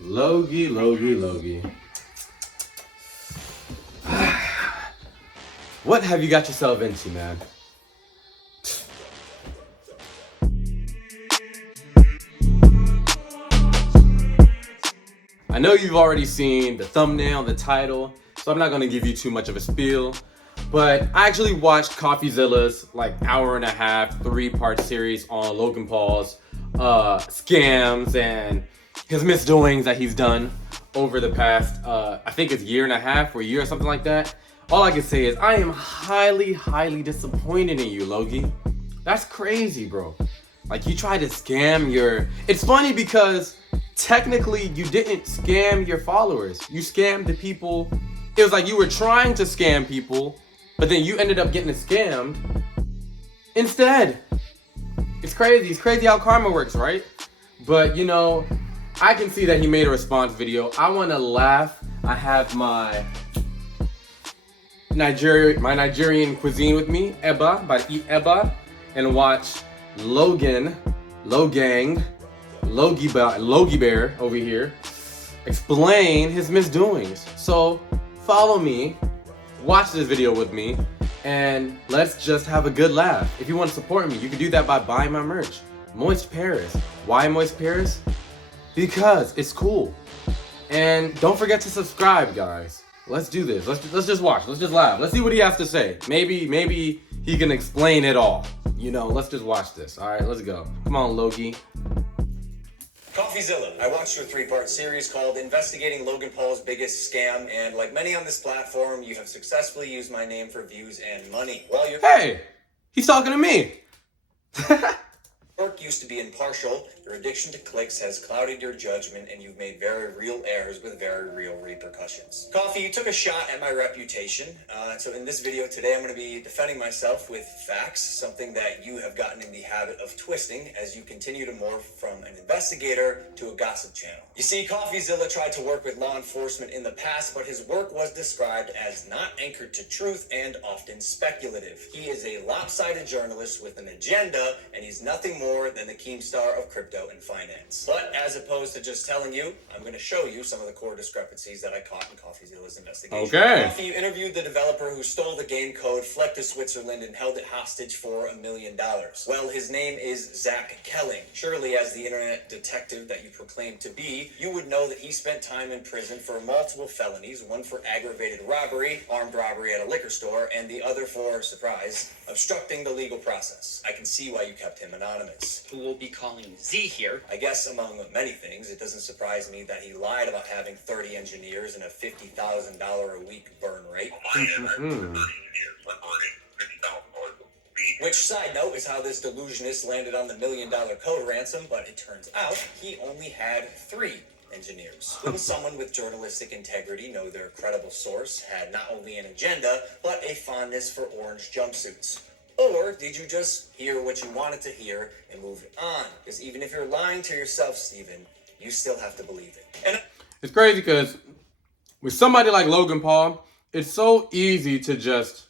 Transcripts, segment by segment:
Logie. What have you got yourself into, man? I know you've already seen the thumbnail, the title, so I'm not gonna give you too much of a spiel, but I actually watched Coffeezilla's hour and a half, 3-part series on Logan Paul's scams and his misdoings that he's done over the past, I think it's year and a half or a year or something like that. All I can say is I am highly disappointed in you, Logie. That's crazy, bro. You tried to scam your... It's funny because technically you didn't scam your followers. You scammed the people. It was like you were trying to scam people, but then you ended up getting scammed instead. It's crazy. It's crazy how karma works, right? But you know, I can see that he made a response video. I want to laugh. I have my Nigerian cuisine with me, Eba, but I eat Eba and watch Logie Bear over here explain his misdoings. So follow me, watch this video with me, and let's just have a good laugh. If you want to support me, you can do that by buying my merch. Moist Paris. Why Moist Paris? Because it's cool. And don't forget to subscribe, guys. Let's do this. Let's just watch. Let's just laugh. Let's see what he has to say. Maybe he can explain it all. You know, let's just watch this. All right, let's go. Come on, Logie. Coffeezilla. I watched your 3-part series called Investigating Logan Paul's Biggest Scam, and like many on this platform, you have successfully used my name for views and money. Well, your He's talking to me. work used to be impartial. Your addiction to clicks has clouded your judgment, and you've made very real errors with very real repercussions. Coffee, you took a shot at my reputation. So in this video today, I'm going to be defending myself with facts, something that you have gotten in the habit of twisting as you continue to morph from an investigator to a gossip channel. You see, Coffeezilla tried to work with law enforcement in the past, but his work was described as not anchored to truth and often speculative. He is a lopsided journalist with an agenda, and he's nothing more than the keemstar of crypto and finance. But as opposed to just telling you, I'm going to show you some of the core discrepancies that I caught in Coffeezilla's investigation. Okay. Coffee, you interviewed the developer who stole the game code, fled to Switzerland, and held it hostage for $1 million. Well, his name is Zach Kelling. Surely, as the internet detective that you proclaim to be, you would know that he spent time in prison for multiple felonies, one for aggravated robbery, armed robbery at a liquor store, and the other for, surprise, obstructing the legal process. I can see why you kept him anonymous. Who will be calling Z here. I guess among many things, it doesn't surprise me that he lied about having 30 engineers and a $50,000 a week burn rate. Which, side note, is how this delusionist landed on the $1 million code ransom, but it turns out he only had 3 engineers. Wouldn't someone with journalistic integrity know their credible source had not only an agenda, but a fondness for orange jumpsuits? Or did you just hear what you wanted to hear and move on? Because even if you're lying to yourself, Steven, you still have to believe it. And It's crazy because with somebody like Logan Paul, it's so easy to just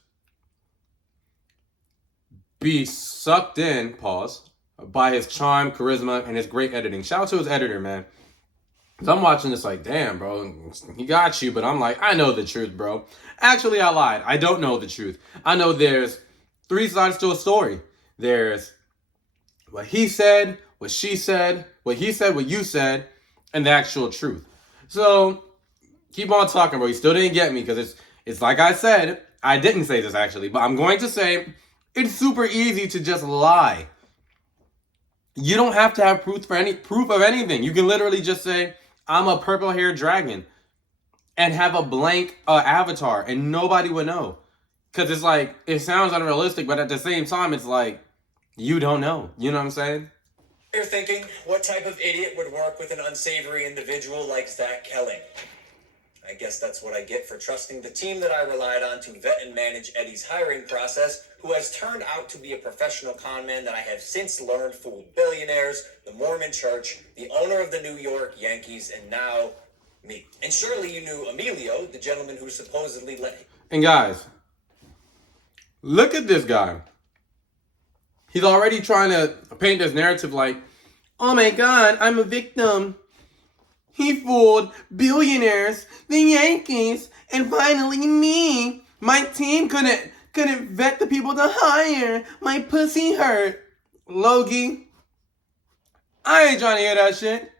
be sucked in, by his charm, charisma, and his great editing. Shout out to his editor, man. Because I'm watching this like, damn, bro, he got you. But I'm like, I know the truth, bro. Actually, I lied. I don't know the truth. I know there's 3 sides to a story. There's what he said, what she said, what he said, what you said, and the actual truth. So keep on talking, bro. You still didn't get me because it's like I said. I didn't say this actually, but I'm going to say it's super easy to just lie. You don't have to have proof of anything. You can literally just say, I'm a purple-haired dragon, and have a blank avatar, and nobody would know. Because it's like, it sounds unrealistic, but at the same time, it's like, you don't know. You know what I'm saying? you're thinking, what type of idiot would work with an unsavory individual like Zach Kelling? I guess that's what I get for trusting the team that I relied on to vet and manage Eddie's hiring process, who has turned out to be a professional con man that I have since learned fooled billionaires, the Mormon Church, the owner of the New York Yankees, and now me. And surely you knew Emilio, the gentleman who supposedly let... And guys, look at this guy. He's already trying to paint this narrative like Oh my God, I'm a victim. He fooled billionaires, the Yankees, and finally me. My team couldn't vet the people to hire. My pussy hurt. Logie, I ain't trying to hear that shit.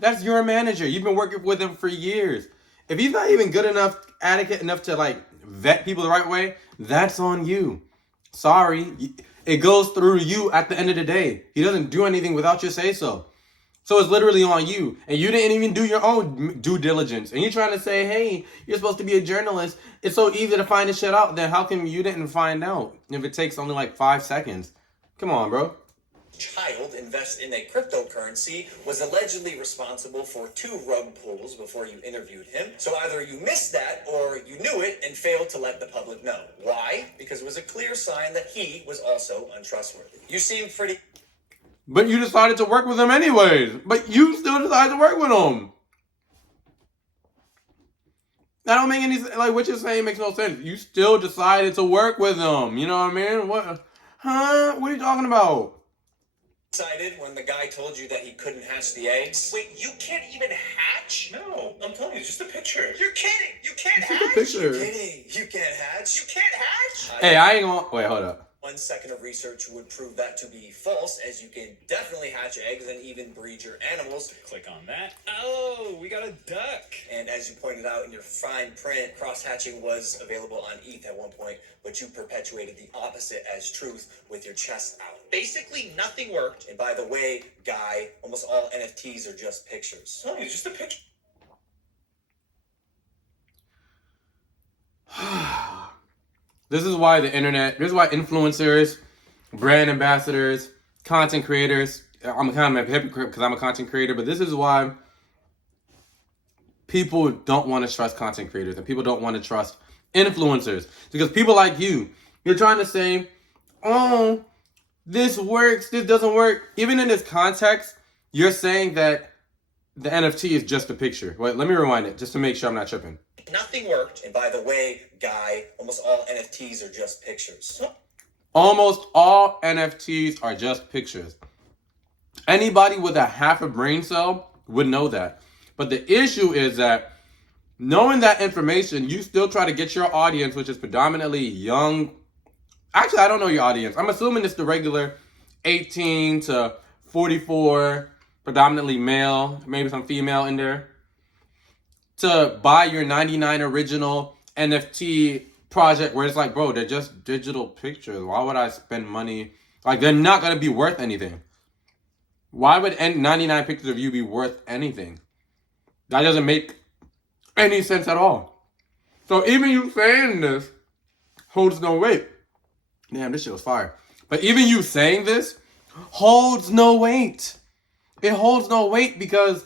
That's your manager. You've been working with him for years. If he's not even good enough, adequate enough to like vet people the right way, that's on you. Sorry. It goes through you at the end of the day. He doesn't do anything without your say so. So it's literally on you. And you didn't even do your own due diligence. And you're trying to say, hey, you're supposed to be a journalist. It's so easy to find this shit out. Then how come you didn't find out if it takes only like 5 seconds? Come on, bro. Child invest in a cryptocurrency was allegedly responsible for 2 rug pulls before you interviewed him. So either you missed that or you knew it and failed to let the public know. Why? Because it was a clear sign that he was also untrustworthy. You seem pretty... But you decided to work with him anyways. But you still decided to work with him. That don't make any sense. Like, what you're saying makes no sense. You still decided to work with him. You know what I mean? What? Huh? What are you talking about? Excited when the guy told you that he couldn't hatch the eggs? Wait, you can't even hatch? No, I'm telling you, it's just a picture. You're kidding! You can't Take a hatch? picture. You're kidding. You can't hatch. You can't hatch? Hey, I ain't gonna... Wait, hold up. 1 second of research would prove that to be false, as you can definitely hatch eggs and even breed your animals. Click on that. Oh, we got a duck. And as you pointed out in your fine print, cross-hatching was available on ETH at one point, but you perpetuated the opposite as truth with your chest out. Basically, nothing worked. And by the way, Guy, almost all NFTs are just pictures. No, it's just a picture. This is why the internet, this is why influencers, brand ambassadors, content creators, I'm kind of a hypocrite because I'm a content creator, but this is why people don't want to trust content creators and people don't want to trust influencers. Because people like you, you're trying to say, oh, this works, this doesn't work. Even in this context, you're saying that the NFT is just a picture. Wait, let me rewind it just to make sure I'm not tripping. Nothing worked. And by the way, Guy, almost all NFTs are just pictures. Almost all NFTs are just pictures. Anybody with a half a brain cell would know that. But the issue is that knowing that information, you still try to get your audience, which is predominantly young. Actually, I don't know your audience. I'm assuming it's the regular 18 to 44, predominantly male, maybe some female in there, to buy your 99 original NFT project where it's like, bro, they're just digital pictures. Why would I spend money? Like, they're not going to be worth anything. Why would 99 pictures of you be worth anything? That doesn't make any sense at all. So even you saying this holds no weight. Damn, this shit was fire. But even you saying this holds no weight. It holds no weight because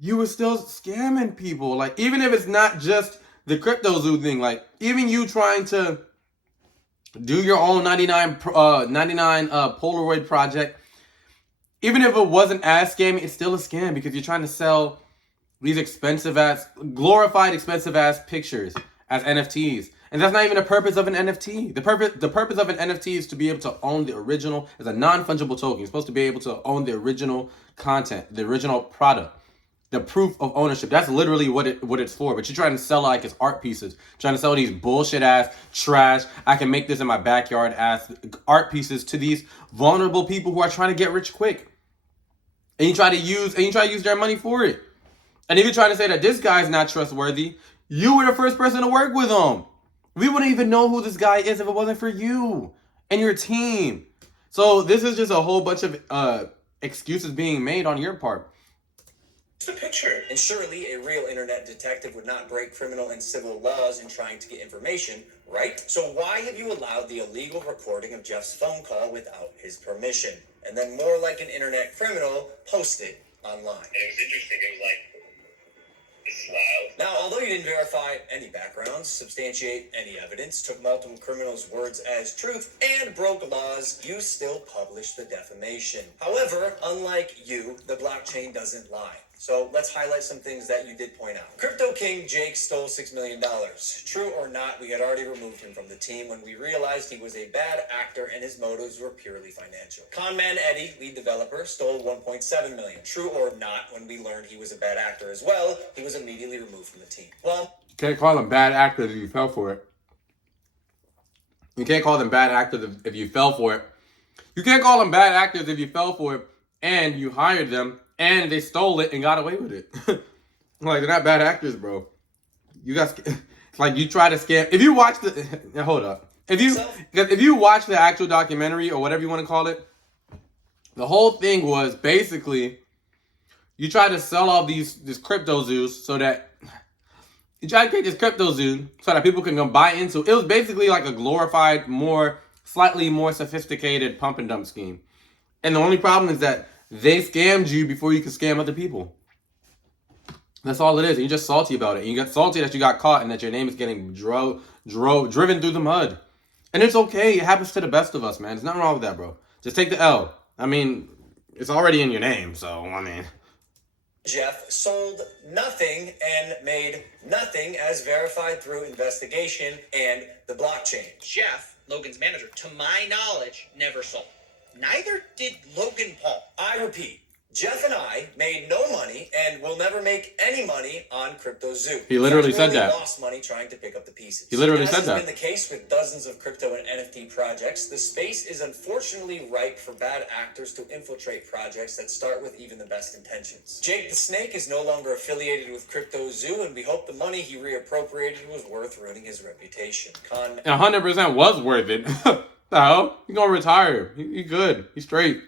you were still scamming people. Like, even if it's not just the Cryptozoo thing, like, even you trying to do your own 99 Polaroid project, even if it wasn't as scammy, it's still a scam because you're trying to sell these glorified expensive ass pictures as NFTs. And that's not even the purpose of an NFT. The purpose of an NFT is to be able to own the original, as a non-fungible token. You're supposed to be able to own the original content, the original product. The proof of ownership. That's literally what it's for. But you're trying to sell it like it's art pieces. Trying to sell these bullshit ass trash. I can make this in my backyard ass art pieces to these vulnerable people who are trying to get rich quick. And you try to use their money for it. And if you're trying to say that this guy's not trustworthy, you were the first person to work with him. We wouldn't even know who this guy is if it wasn't for you and your team. So this is just a whole bunch of excuses being made on your part. It's a picture. And surely a real internet detective would not break criminal and civil laws in trying to get information, right? So why have you allowed the illegal recording of Jeff's phone call without his permission? And then more like an internet criminal, post it online. And it was interesting. It was like, this is loud. Now, although you didn't verify any backgrounds, substantiate any evidence, took multiple criminals' words as truth, and broke laws, you still published the defamation. However, unlike you, the blockchain doesn't lie. So let's highlight some things that you did point out. Crypto King Jake stole $6 million. True or not, we had already removed him from the team when we realized he was a bad actor and his motives were purely financial. Conman Eddie, lead developer, stole $1.7 million. True or not, when we learned he was a bad actor as well, he was immediately removed from the team. Well, You can't call them bad actors if you fell for it. You can't call them bad actors if you fell for it. You can't call them bad actors if you fell for it and you hired them and they stole it and got away with it. Like, they're not bad actors, bro. You guys, it's like you try to scam. If you watch the, hold up. If you watch the actual documentary or whatever you want to call it, the whole thing was basically you try to sell all these Cryptozoos so that you try to create this Cryptozoo so that people can come buy into. It was basically like a glorified, slightly more sophisticated pump and dump scheme. And the only problem is that they scammed you before you could scam other people. That's all it is. And you're just salty about it. And you get salty that you got caught and that your name is getting driven through the mud. And it's okay. It happens to the best of us, man. There's nothing wrong with that, bro. Just take the L. I mean, it's already in your name, so, I mean. Jeff sold nothing and made nothing as verified through investigation and the blockchain. Jeff, Logan's manager, to my knowledge, never sold. Neither did Logan Paul. I repeat, Jeff and I made no money and will never make any money on Cryptozoo. He literally said that. Lost money trying to pick up the pieces. He literally As said that. has been the case with dozens of crypto and NFT projects, the space is unfortunately ripe for bad actors to infiltrate projects that start with even the best intentions. Jake the Snake is no longer affiliated with Cryptozoo, and we hope the money he reappropriated was worth ruining his reputation. 100% was worth it. The hell? He's gonna retire. He good. He's straight.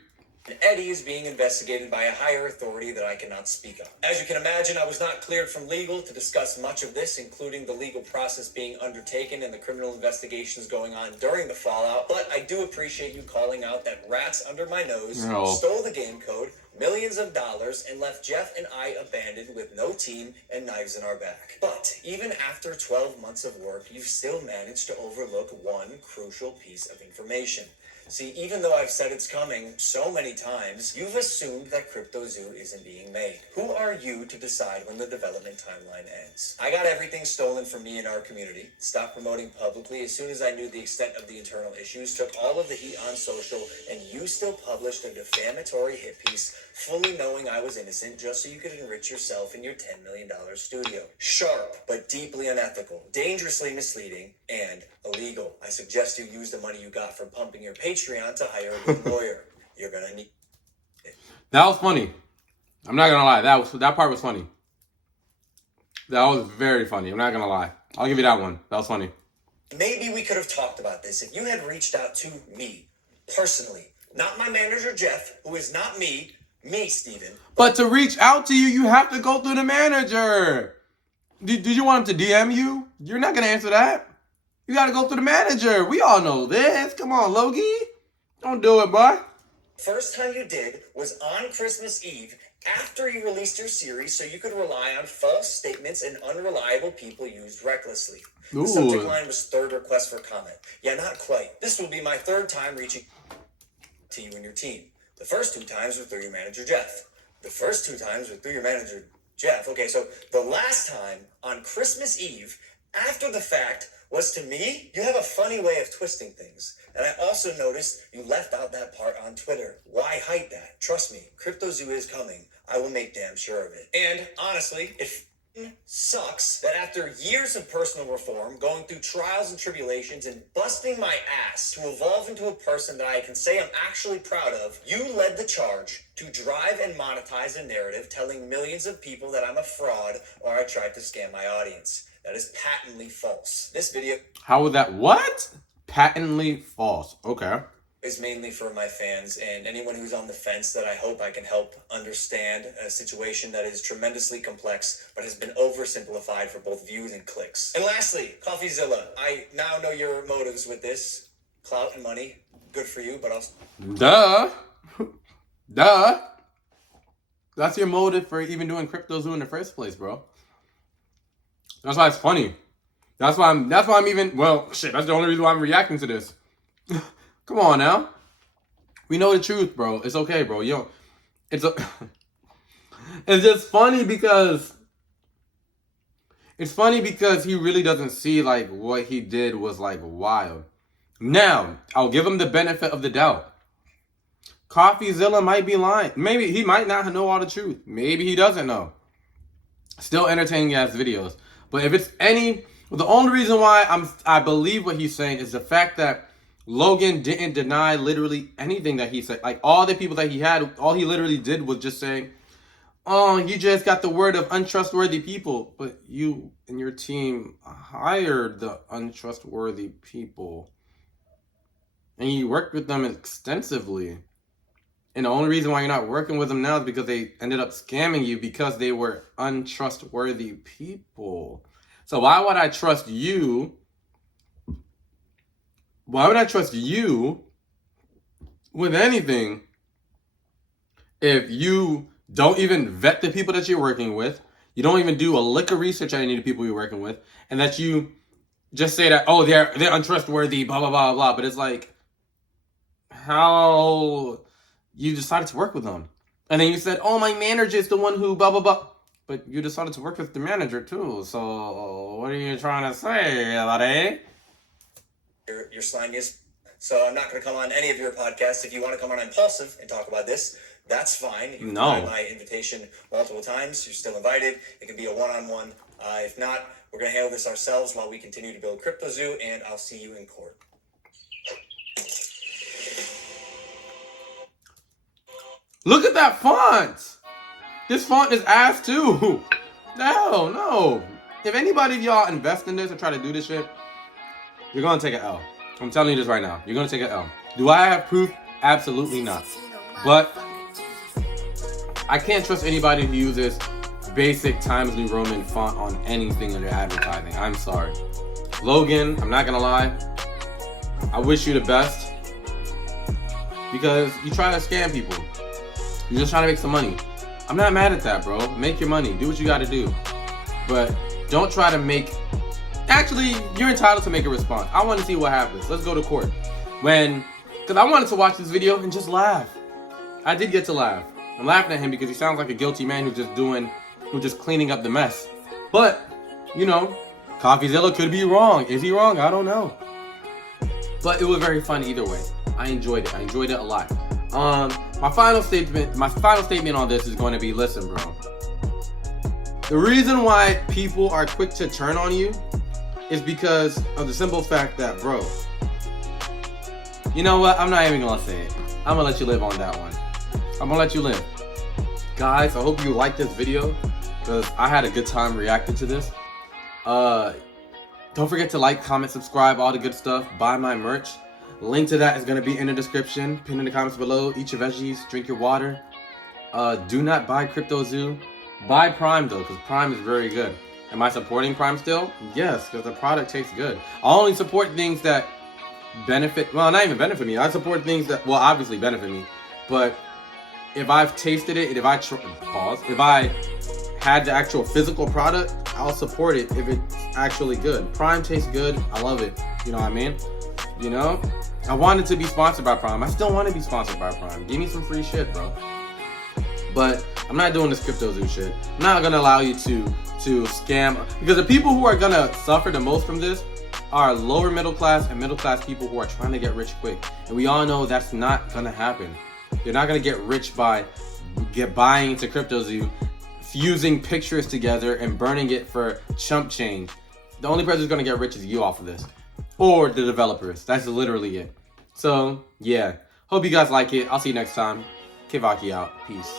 Eddie is being investigated by a higher authority that I cannot speak of. As you can imagine, I was not cleared from legal to discuss much of this, including the legal process being undertaken and the criminal investigations going on during the fallout, but I do appreciate you calling out that rats under my nose stole the game code, millions of dollars, and left Jeff and I abandoned with no team and knives in our back. But even after 12 months of work, you've still managed to overlook one crucial piece of information. See, even though I've said it's coming so many times, you've assumed that Cryptozoo isn't being made. Who are you to decide when the development timeline ends? I got everything stolen from me in our community, stopped promoting publicly as soon as I knew the extent of the internal issues, took all of the heat on social, and you still published a defamatory hit piece, fully knowing I was innocent just so you could enrich yourself in your $10 million studio. Sharp, but deeply unethical, dangerously misleading, and illegal. I suggest you use the money you got from pumping your Patreon to hire a good lawyer. You're gonna need it. That was funny. I'm not gonna lie. That part was funny. That was very funny. I'm not gonna lie. I'll give you that one. That was funny. Maybe we could have talked about this if you had reached out to me personally, not my manager Jeff, who is not me, Steven. But to reach out to you, you have to go through the manager. Did you want him to DM you? You're not gonna answer that. You gotta go through the manager. We all know this. Come on, Logie. Don't do it, boy. First time you did was on Christmas Eve after you released your series so you could rely on false statements and unreliable people used recklessly. The subject line was third request for comment. Yeah, not quite. This will be my third time reaching to you and your team. The first 2 times were through your manager, Jeff. The first 2 times were through your manager, Jeff. Okay, so the last time on Christmas Eve, after the fact, was to me. You have a funny way of twisting things. And I also noticed you left out that part on Twitter. Why hide that? Trust me, Cryptozoo is coming. I will make damn sure of it. And honestly, it sucks that after years of personal reform, going through trials and tribulations, and busting my ass to evolve into a person that I can say I'm actually proud of, you led the charge to drive and monetize a narrative telling millions of people that I'm a fraud or I tried to scam my audience. That is patently false. This video... How would that... What? Patently false. Okay. ...is mainly for my fans and anyone who's on the fence that I hope I can help understand a situation that is tremendously complex but has been oversimplified for both views and clicks. And lastly, Coffeezilla, I now know your motives with this. Clout and money, good for you, but also... Duh. That's your motive for even doing Cryptozoo in the first place, bro. That's why it's funny. That's why I'm even... Well, shit, that's the only reason why I'm reacting to this. Come on now. We know the truth, bro. It's okay, bro. It's It's just funny because he really doesn't see like what he did was like wild. Now, I'll give him the benefit of the doubt. Coffeezilla might be lying. Maybe he might not know all the truth. Maybe he doesn't know. Still entertaining ass videos. But if it's the only reason why I believe what he's saying is the fact that Logan didn't deny literally anything that he said. Like all the people that he had, all he literally did was just say, "Oh, you just got the word of untrustworthy people." But you and your team hired the untrustworthy people. And you worked with them extensively. And the only reason why you're not working with them now is because they ended up scamming you because they were untrustworthy people. So why would I trust you? Why would I trust you with anything if you don't even vet the people that you're working with, you don't even do a lick of research on any of the people you're working with, and that you just say that, oh, they're untrustworthy, blah, blah, blah, blah. But it's like, how you decided to work with them. And then you said, oh, my manager is the one who blah, blah, blah. But you decided to work with the manager too. So what are you trying to say, buddy? Your slimiest. So I'm not going to come on any of your podcasts. If you want to come on Impulsive and talk about this, that's fine. You've denied my invitation multiple times. You're still invited. It can be a one-on-one. If not, we're going to handle this ourselves while we continue to build Cryptozoo, and I'll see you in court. Look at that font. This font is ass too. Hell no. If anybody of y'all invest in this and try to do this shit, you're going to take an L. I'm telling you this right now. You're going to take an L. Do I have proof? Absolutely not. But I can't trust anybody who uses basic Times New Roman font on anything in their advertising. I'm sorry. Logan, I'm not going to lie. I wish you the best. Because you try to scam people. You're just trying to make some money. I'm not mad at that, bro. Make your money. Do what you got to do. But don't try to make... Actually, you're entitled to make a response. I want to see what happens. Let's go to court. Because I wanted to watch this video and just laugh. I did get to laugh. I'm laughing at him because he sounds like a guilty man who's just cleaning up the mess. But, you know, Coffeezilla could be wrong. Is he wrong? I don't know. But it was very fun either way. I enjoyed it. I enjoyed it a lot. My final statement on this is going to be, listen, bro. The reason why people are quick to turn on you is because of the simple fact that, bro, you know what? I'm not even gonna say it. I'm gonna let you live on that one. I'm gonna let you live. Guys, I hope you liked this video because I had a good time reacting to this. Don't forget to like, comment, subscribe, all the good stuff. Buy my merch. Link to that is gonna be in the description. Pin in the comments below. Eat your veggies, drink your water. Do not buy Cryptozoo. Buy Prime though, because Prime is very good. Am I supporting Prime still? Yes, because the product tastes good. I only support things that benefit, well, not even benefit me. I support things that, well, obviously benefit me. But if I've tasted it, if I had the actual physical product, I'll support it if it's actually good. Prime tastes good. I love it. You know what I mean? You know? I wanted to be sponsored by Prime. I still want to be sponsored by Prime. Give me some free shit, bro. But I'm not doing this Cryptozoo shit. I'm not gonna allow you to scam, because the people who are gonna suffer the most from this are lower middle class and middle class people who are trying to get rich quick. And we all know that's not gonna happen. You're not gonna get rich by buying into Cryptozoo, fusing pictures together and burning it for chump change. The only person who's gonna get rich is you off of this, or the developers. That's literally it. So yeah, hope you guys like it. I'll see you next time. Kevaki out. Peace.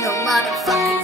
No motherfucker.